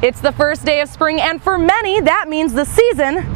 It's the first day of spring, and for many, that means the season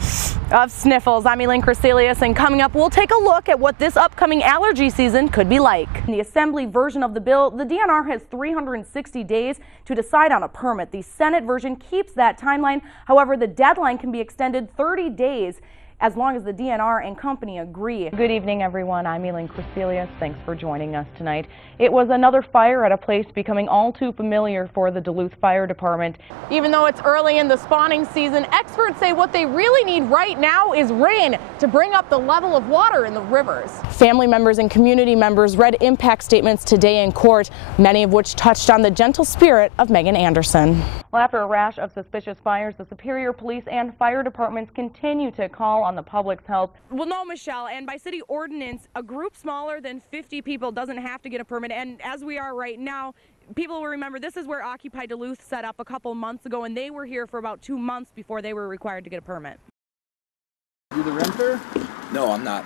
of sniffles. I'm Elayne Crecelius, and coming up, we'll take a look at what this upcoming allergy season could be like. In the Assembly version of the bill, the DNR has 360 days to decide on a permit. The Senate version keeps that timeline. However, the deadline can be extended 30 days as long as the DNR and company agree. Good evening, everyone. I'm Elayne Crecelius. Thanks for joining us tonight. It was another fire at a place becoming all too familiar for the Duluth Fire Department. Even though it's early in the spawning season, experts say what they really need right now is rain to bring up the level of water in the rivers. Family members and community members read impact statements today in court, many of which touched on the gentle spirit of Megan Anderson. Well, after a rash of suspicious fires, the Superior Police and fire departments continue to call on the public's help. Well, no, Michelle, and by city ordinance, a group smaller than 50 people doesn't have to get a permit. And as we are right now, people will remember this is where Occupy Duluth set up a couple months ago, and they were here for about 2 months before they were required to get a permit. You the renter? No, I'm not.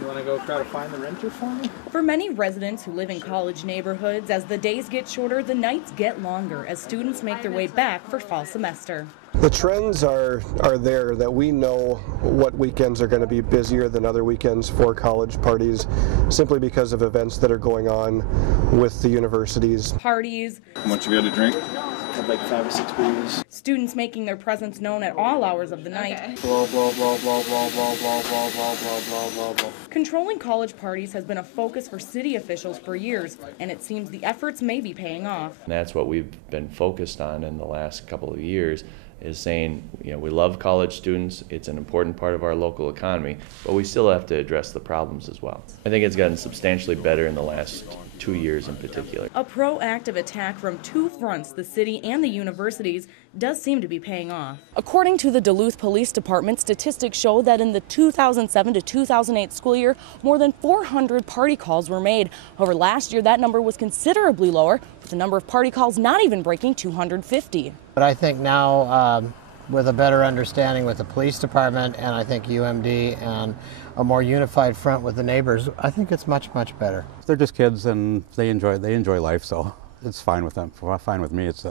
You want to go try to find the renter for me? For many residents who live in college neighborhoods, as the days get shorter, the nights get longer as students make their way back for fall semester. The trends are there that we know what weekends are going to be busier than other weekends for college parties simply because of events that are going on with the universities. Parties. How much have you had to drink? Have like 5 or 6 beers. Students making their presence known at all hours of the night. Blah, blah, blah, blah, blah, blah, blah, blah, blah, blah, blah, blah, blah. Controlling college parties has been a focus for city officials for years, and it seems the efforts may be paying off. And that's what we've been focused on in the last couple of years, is saying, we love college students, it's an important part of our local economy, but we still have to address the problems as well. I think it's gotten substantially better in the last 2 years in particular. A proactive attack from two fronts, the city and the universities, does seem to be paying off. According to the Duluth Police Department, statistics show that in the 2007 to 2008 school year, more than 400 party calls were made. However, last year that number was considerably lower, with the number of party calls not even breaking 250. But I think now, with a better understanding with the police department and I think UMD and a more unified front with the neighbors, I think it's much, much better. They're just kids and they enjoy life, so it's fine with them. Fine with me. It's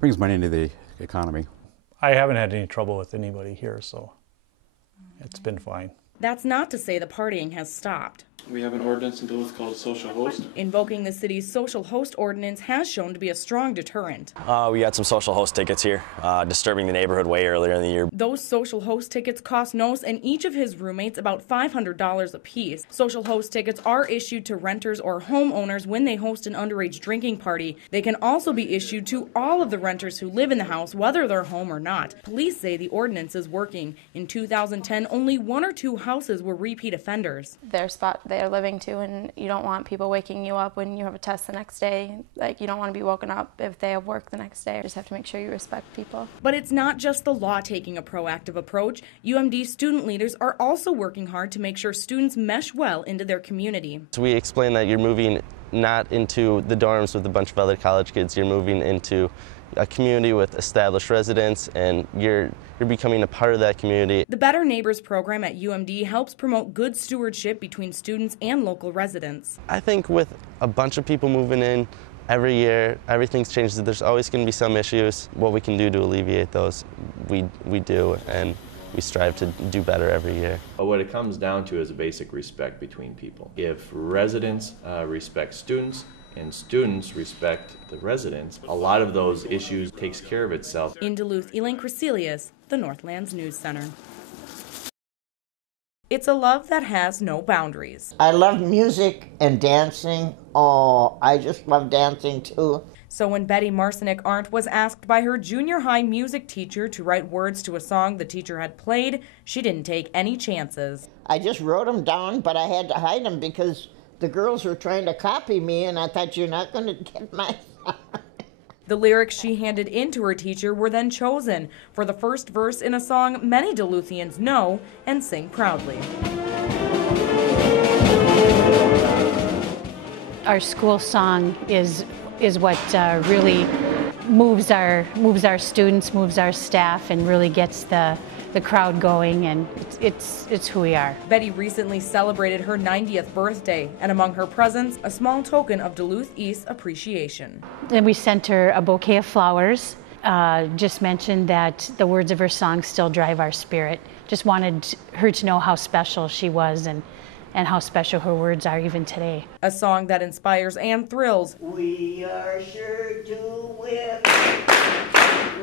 brings money into the economy. I haven't had any trouble with anybody here, so it's been fine. That's not to say the partying has stopped. We have an ordinance in Duluth called social host. Invoking the city's social host ordinance has shown to be a strong deterrent. We got some social host tickets here, disturbing the neighborhood way earlier in the year. Those social host tickets cost Nose and each of his roommates about $500 apiece. Social host tickets are issued to renters or homeowners when they host an underage drinking party. They can also be issued to all of the renters who live in the house, whether they're home or not. Police say the ordinance is working. In 2010, only 1 or 2 houses were repeat offenders. Their spot they're living to, and you don't want people waking you up when you have a test the next day. Like, you don't want to be woken up if they have work the next day. You just have to make sure you respect people. But it's not just the law taking a proactive approach. UMD student leaders are also working hard to make sure students mesh well into their community. So we explain that you're moving not into the dorms with a bunch of other college kids, you're moving into a community with established residents, and you're becoming a part of that community. The Better Neighbors program at UMD helps promote good stewardship between students and local residents. I think with a bunch of people moving in every year, everything's changed. There's always going to be some issues. What we can do to alleviate those, we do, and we strive to do better every year. But what it comes down to is a basic respect between people. If residents respect students, and students respect the residents, a lot of those issues takes care of itself. In Duluth, Elayne Crecelius, the Northland's NewsCenter. It's a love that has no boundaries. I love music and dancing. Oh, I just love dancing too. So when Betty Marcinick Arndt was asked by her junior high music teacher to write words to a song the teacher had played, she didn't take any chances. I just wrote them down, but I had to hide them because the girls were trying to copy me, and I thought, you're not going to get my song. The lyrics she handed in to her teacher were then chosen for the first verse in a song many Duluthians know and sing proudly. Our school song is what really moves our students, moves our staff, and really gets the crowd going, and it's who we are. Betty recently celebrated her 90th birthday, and among her presents, a small token of Duluth East's appreciation. Then we sent her a bouquet of flowers just mentioned that the words of her song still drive our spirit. Just wanted her to know how special she was and how special her words are even today. A song that inspires and thrills. We are sure to win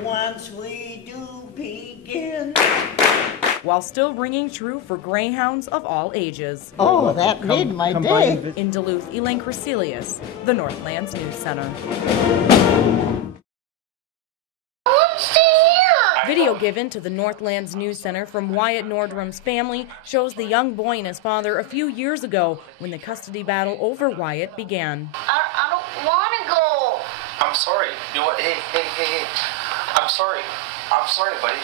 once we do begin. While still ringing true for greyhounds of all ages. Oh, that made my day. In Duluth, Elayne Crecelius, the Northland's NewsCenter. Video given to the Northland's NewsCenter from Wyatt Nordrum's family shows the young boy and his father a few years ago when the custody battle over Wyatt began. I don't want to go. I'm sorry. You know what? Hey. I'm sorry, buddy.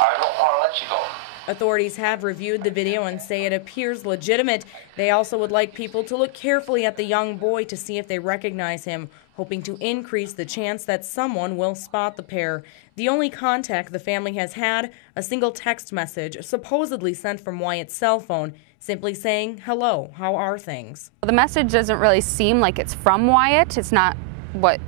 I don't want to let you go. Authorities have reviewed the video and say it appears legitimate. They also would like people to look carefully at the young boy to see if they recognize him, hoping to increase the chance that someone will spot the pair. The only contact the family has had, a single text message supposedly sent from Wyatt's cell phone, simply saying, "Hello, how are things?" The message doesn't really seem like it's from Wyatt. It's not what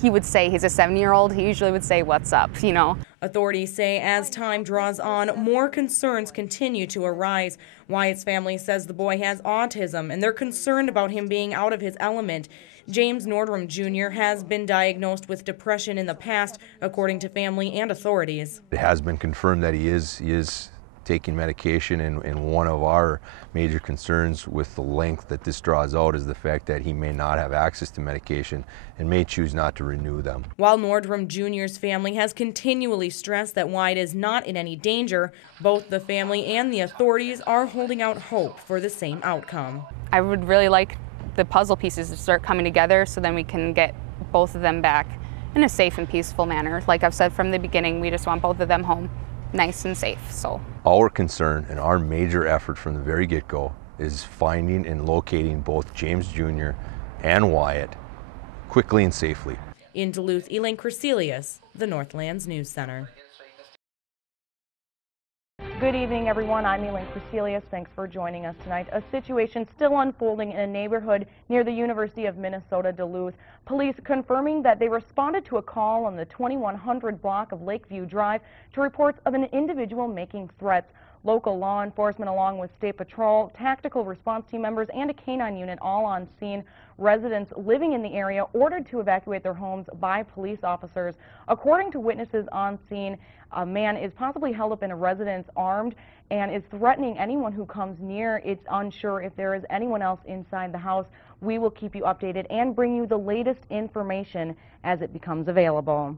he would say. He's a 7-year-old. He usually would say, "What's up?" you know. Authorities say as time draws on, more concerns continue to arise. Wyatt's family says the boy has autism, and they're concerned about him being out of his element. James Nordrum Jr. has been diagnosed with depression in the past, according to family and authorities. It has been confirmed that he is taking medication, and one of our major concerns with the length that this draws out is the fact that he may not have access to medication and may choose not to renew them. While Nordrum Jr.'s family has continually stressed that Wyatt is not in any danger, both the family and the authorities are holding out hope for the same outcome. I would really like the puzzle pieces to start coming together so then we can get both of them back in a safe and peaceful manner. Like I've said from the beginning, we just want both of them home nice and safe. So our concern and our major effort from the very get-go is finding and locating both James Jr. and Wyatt quickly and safely. In Duluth, Elayne Crecelius, the Northland's NewsCenter. Good evening, everyone. I'm Elayne Crecelius. Thanks for joining us tonight. A situation still unfolding in a neighborhood near the University of Minnesota Duluth. Police confirming that they responded to a call on the 2100 block of Lakeview Drive to reports of an individual making threats. Local law enforcement, along with State Patrol, tactical response team members, and a canine unit all on scene. Residents living in the area ordered to evacuate their homes by police officers. According to witnesses on scene, a man is possibly held up in a residence armed and is threatening anyone who comes near. It's unsure if there is anyone else inside the house. We will keep you updated and bring you the latest information as it becomes available.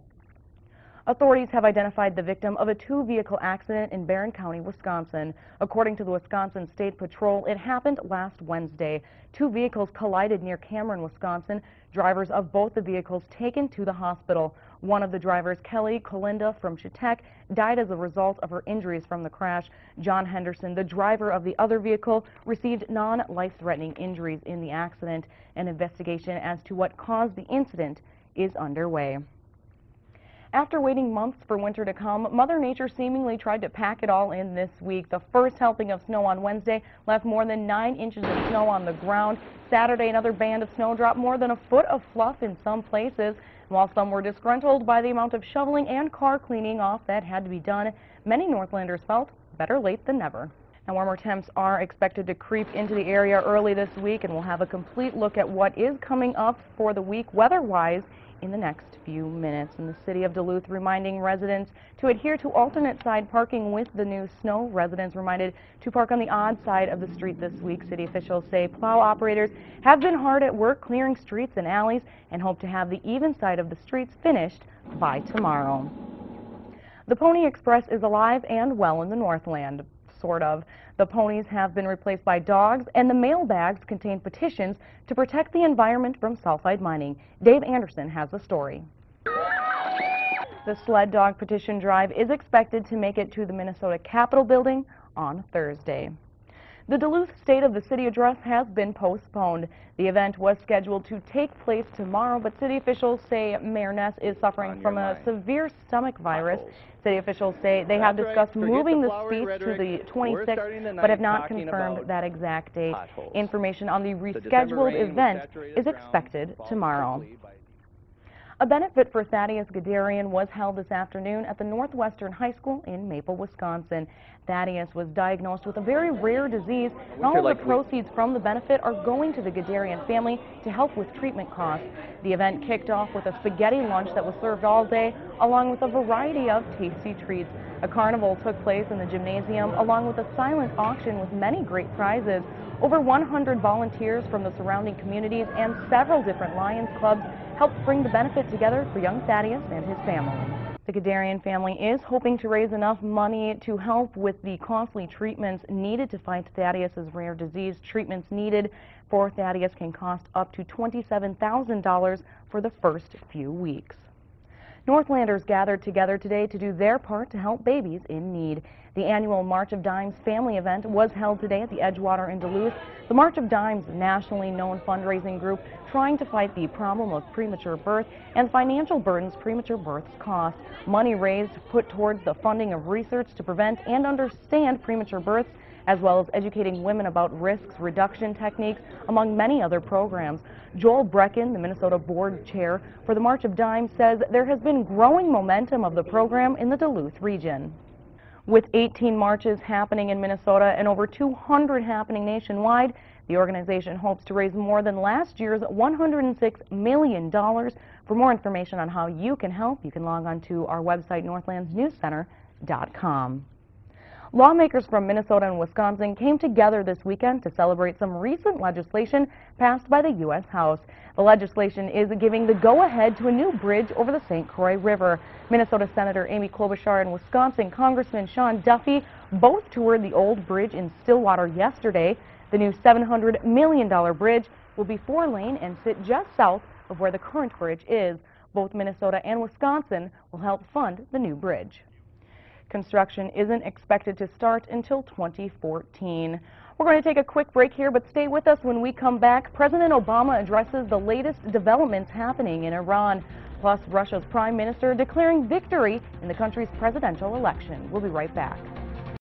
Authorities have identified the victim of a two-vehicle accident in Barron County, Wisconsin. According to the Wisconsin State Patrol, it happened last Wednesday. Two vehicles collided near Cameron, Wisconsin. Drivers of both the vehicles taken to the hospital. One of the drivers, Kelly Colinda from Chautauqua, died as a result of her injuries from the crash. John Henderson, the driver of the other vehicle, received non-life-threatening injuries in the accident. An investigation as to what caused the incident is underway. After waiting months for winter to come, Mother Nature seemingly tried to pack it all in this week. The first helping of snow on Wednesday left more than 9 inches of snow on the ground. Saturday, another band of snow dropped more than a foot of fluff in some places. While some were disgruntled by the amount of shoveling and car cleaning off that had to be done, many Northlanders felt better late than never. Now, warmer temps are expected to creep into the area early this week, and we'll have a complete look at what is coming up for the week weather-wise in the next few minutes. In the city of Duluth, reminding residents to adhere to alternate side parking with the new snow. Residents reminded to park on the odd side of the street this week. City officials say plow operators have been hard at work clearing streets and alleys and hope to have the even side of the streets finished by tomorrow. The Pony Express is alive and well in the Northland. Sort of. The ponies have been replaced by dogs, and the mail bags contain petitions to protect the environment from sulfide mining. Dave Anderson has the story. The sled dog petition drive is expected to make it to the Minnesota Capitol building on Thursday. The Duluth State of the City address has been postponed. The event was scheduled to take place tomorrow, but city officials say Mayor Ness is suffering from a severe stomach virus. City officials say they have discussed moving the speech to the 26th, but have not confirmed that exact date. Information on the rescheduled event is expected tomorrow. A benefit for Thaddeus Gadarian was held this afternoon at the Northwestern High School in Maple, Wisconsin. Thaddeus was diagnosed with a very rare disease, and all of the proceeds from the benefit are going to the Gadarian family to help with treatment costs. The event kicked off with a spaghetti lunch that was served all day, along with a variety of tasty treats. A carnival took place in the gymnasium, along with a silent auction with many great prizes. Over 100 volunteers from the surrounding communities and several different Lions clubs helped bring the benefit together for young Thaddeus and his family. The Gadarian family is hoping to raise enough money to help with the costly treatments needed to fight Thaddeus's rare disease. Treatments needed for Thaddeus can cost up to $27,000 for the first few weeks. Northlanders gathered together today to do their part to help babies in need. The annual March of Dimes family event was held today at the Edgewater in Duluth. The March of Dimes, a nationally known fundraising group trying to fight the problem of premature birth and financial burdens premature births cost. Money raised put towards the funding of research to prevent and understand premature births, as well as educating women about risks reduction techniques, among many other programs. Joel Brecken, the Minnesota board chair for the March of Dimes, says there has been growing momentum of the program in the Duluth region. With 18 marches happening in Minnesota and over 200 happening nationwide, the organization hopes to raise more than last year's $106 million. For more information on how you can help, you can log on to our website, northlandsnewscenter.com. Lawmakers from Minnesota and Wisconsin came together this weekend to celebrate some recent legislation passed by the U.S. House. The legislation is giving the go-ahead to a new bridge over the St. Croix River. Minnesota Senator Amy Klobuchar and Wisconsin Congressman Sean Duffy both toured the old bridge in Stillwater yesterday. The new $700 million bridge will be 4-lane and sit just south of where the current bridge is. Both Minnesota and Wisconsin will help fund the new bridge. Construction isn't expected to start until 2014. We're going to take a quick break here, but stay with us. When we come back, President Obama addresses the latest developments happening in Iran, plus Russia's prime minister declaring victory in the country's presidential election. We'll be right back.